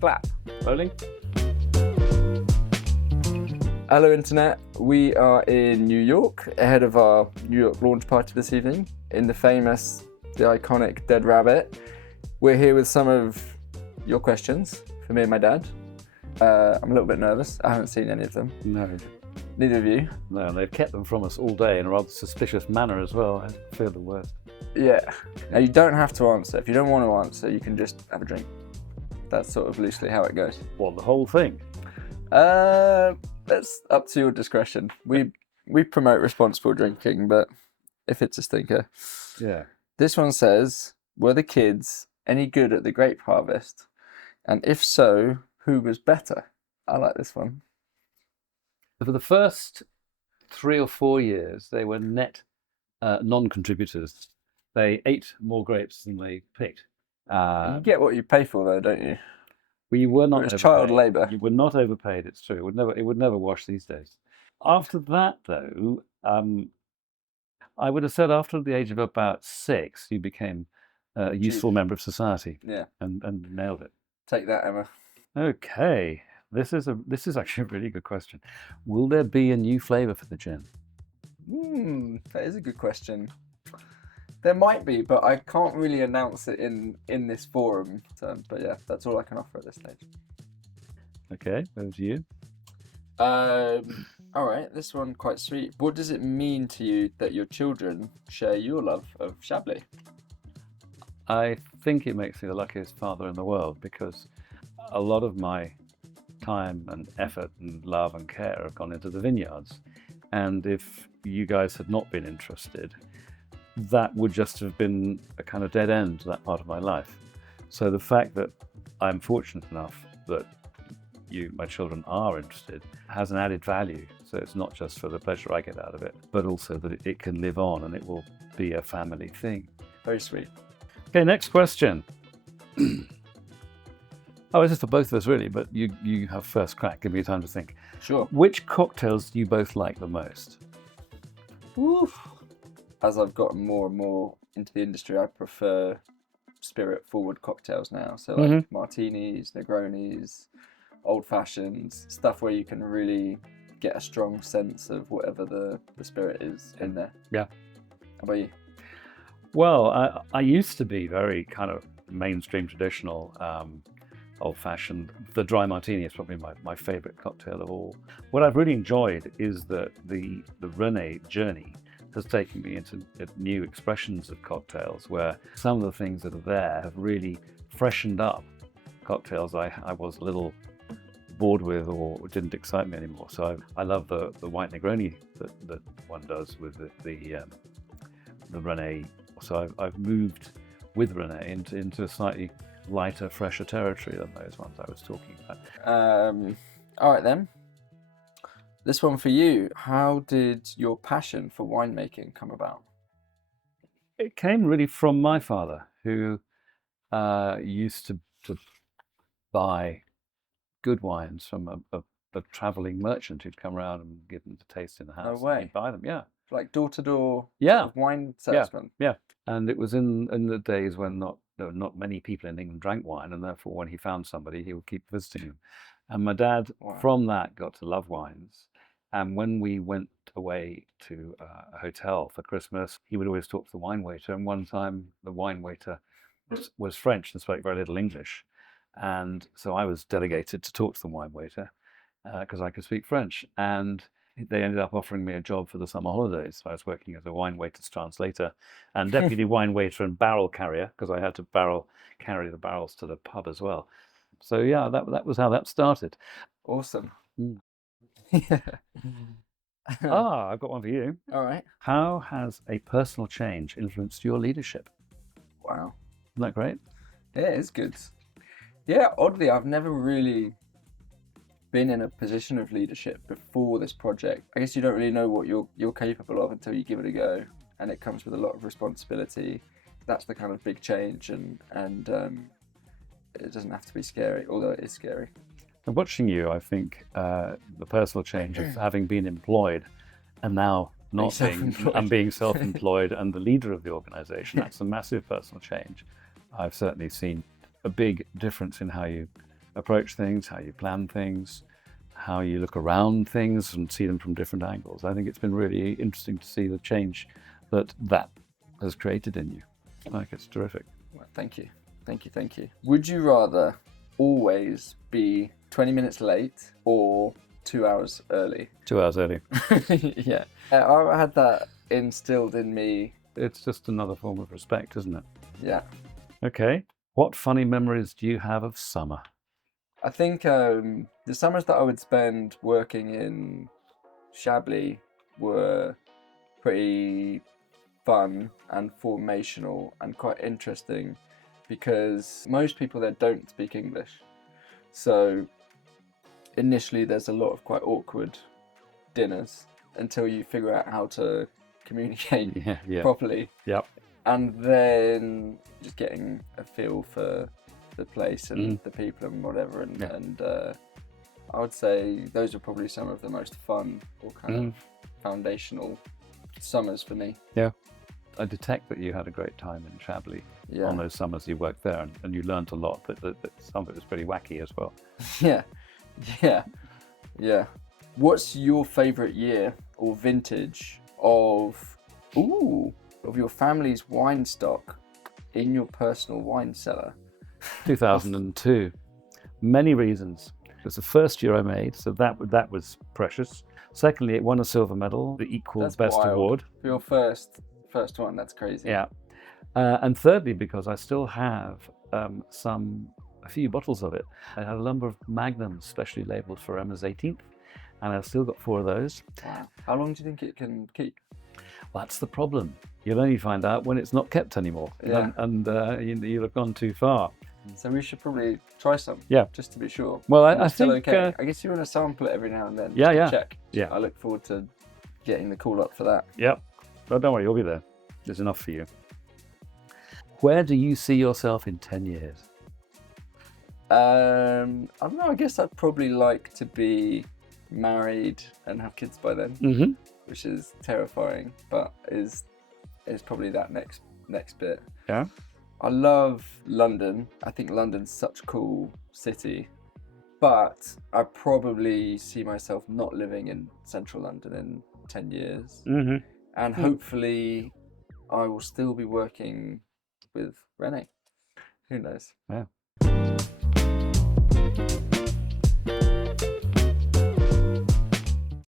Clap. Rolling. Hello Internet, we are in New York ahead of our New York launch party this evening in the iconic Dead Rabbit. We're here with some of your questions for me and my dad. I'm a little bit nervous, I haven't seen any of them. No. Neither of you? No, they've kept them from us all day in a rather suspicious manner as well. I feel the worst. Yeah. Now you don't have to answer. If you don't want to answer, you can just have a drink. That's sort of loosely how it goes. What, the whole thing? That's up to your discretion. We promote responsible drinking, but if it's a stinker. Yeah. This one says, were the kids any good at the grape harvest? And if so, who was better? I like this one. For the first 3 or 4 years, they were net non-contributors. They ate more grapes than they picked. You get what you pay for, though, don't you? We were not It's overpaid. child labour. You were not overpaid, it's true. It would never wash these days. After that, though, I would have said after the age of about 6, you became a useful member of society. Yeah. And nailed it. Take that, Emma. Okay. This is actually a really good question. Will there be a new flavour for the gin? That is a good question. There might be, but I can't really announce it in this forum. But yeah, that's all I can offer at this stage. Okay, over to you. All right, this one quite sweet. What does it mean to you that your children share your love of Chablis? I think it makes me the luckiest father in the world because a lot of my time and effort and love and care have gone into the vineyards. And if you guys had not been interested, that would just have been a kind of dead end to that part of my life. So the fact that I'm fortunate enough that my children are interested, has an added value. So it's not just for the pleasure I get out of it, but also that it can live on and it will be a family thing. Very sweet. Okay, next question. Oh, this is for both of us really, but you have first crack. Give me time to think. Sure. Which cocktails do you both like the most? Oof. As I've gotten more and more into the industry, I prefer spirit-forward cocktails now. So like martinis, Negronis, old fashions, stuff where you can really get a strong sense of whatever the spirit is in there. Yeah. How about you? Well, I used to be very kind of mainstream, traditional, old-fashioned. The dry martini is probably my favorite cocktail of all. What I've really enjoyed is that the Rene journey has taken me into new expressions of cocktails where some of the things that are there have really freshened up cocktails I was a little bored with or didn't excite me anymore. So I love the white Negroni that one does with the Rene. So I've moved with Rene into a slightly lighter, fresher territory than those ones I was talking about. All right then. This one for you. How did your passion for winemaking come about? It came really from my father, who used to buy good wines from a travelling merchant who'd come around and give them to taste in the house. No way. He'd buy them, yeah. Like door-to-door Yeah. sort of wine salesman? Yeah. And it was in the days when there were not many people in England drank wine, and therefore when he found somebody, he would keep visiting them. And my dad, from that, got to love wines. And when we went away to a hotel for Christmas, he would always talk to the wine waiter. And one time, the wine waiter was French and spoke very little English. And so I was delegated to talk to the wine waiter because I could speak French. And they ended up offering me a job for the summer holidays. So I was working as a wine waiter's translator and deputy wine waiter and barrel carrier because I had to carry the barrels to the pub as well. So yeah, that was how that started. Awesome. I've got one for you. All right. How has a personal change influenced your leadership? Wow. Isn't that great? Yeah, it's good. Yeah, oddly, I've never really been in a position of leadership before this project. I guess you don't really know what you're capable of until you give it a go, and it comes with a lot of responsibility. That's the kind of big change, and it doesn't have to be scary, although it is scary. And watching you, I think the personal change of having been employed and now not being self-employed and the leader of the organisation, that's a massive personal change. I've certainly seen a big difference in how you approach things, how you plan things, how you look around things and see them from different angles. I think it's been really interesting to see the change that has created in you. Like, it's terrific. Well, thank you. Thank you. Would you rather always be 20 minutes late or 2 hours early? 2 hours early. Yeah. I had that instilled in me. It's just another form of respect, isn't it? Yeah. Okay. What funny memories do you have of summer? I think the summers that I would spend working in Chablis were pretty fun and formational and quite interesting because most people there don't speak English. So initially there's a lot of quite awkward dinners until you figure out how to communicate Yeah. properly. Yep. And then just getting a feel for the place and the people and whatever. And I would say those are probably some of the most fun or kind of foundational summers for me. Yeah. I detect that you had a great time in Chablis on those summers you worked there, and you learnt a lot, but some of it was pretty wacky as well. Yeah. What's your favourite year or vintage of your family's wine stock in your personal wine cellar? 2002. Many reasons. It was the first year I made, so that was precious. Secondly, it won a silver medal, the Equal That's Best wild. Award. For your first one, that's crazy. Yeah. And thirdly, because I still have a few bottles of it. I had a number of magnums specially labelled for Emma's 18th, and I've still got 4 of those. Wow. How long do you think it can keep? Well, that's the problem. You'll only find out when it's not kept anymore, and you'll have gone too far. So we should probably try some, just to be sure. Well, I think okay. I guess you want to sample it every now and then. Yeah. To check. Yeah. I look forward to getting the call up for that. Yep. Well, don't worry, you'll be there. There's enough for you. Where do you see yourself in 10 years? I don't know. I guess I'd probably like to be married and have kids by then, which is terrifying, but is probably that next bit. Yeah. I love London. I think London's such a cool city, but I probably see myself not living in central London in 10 years. And hopefully I will still be working with Renee. Who knows? Yeah.